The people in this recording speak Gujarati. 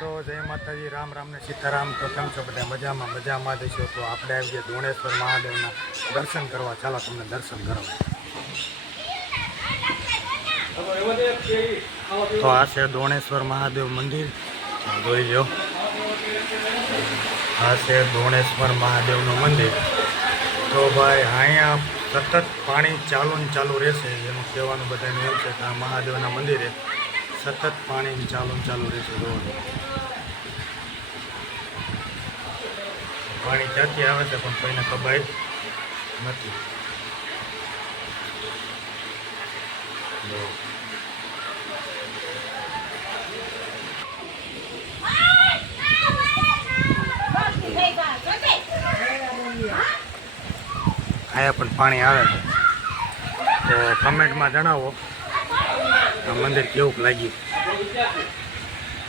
મિત્રો, જય માતાજી, રામ રામ ને સીતારામ। તો કેમ છો બધા? મજામાં દેશો। તો આપણે આવી ગયા ધોણેશ્વર મહાદેવના દર્શન કરવા। ચાલો તમને દર્શન કરવા। તો આ છે ધોણેશ્વર મહાદેવ મંદિર, જોઈ લો। આ છે ધોણેશ્વર મહાદેવનું મંદિર। તો ભાઈ અહીંયા સતત પાણી ચાલુ રહેશે, એનું કહેવાનું બધાનું એમ છે કે આ મહાદેવના મંદિરે સતત પાણી ચાલુ રહેશે। પાણી ક્યાંથી આવે છે પણ કોઈને ખબર નથી। અહીંયા પણ પાણી આવે છે, તો કમેન્ટમાં જણાવો આ મંદિર કેવું લાગ્યું।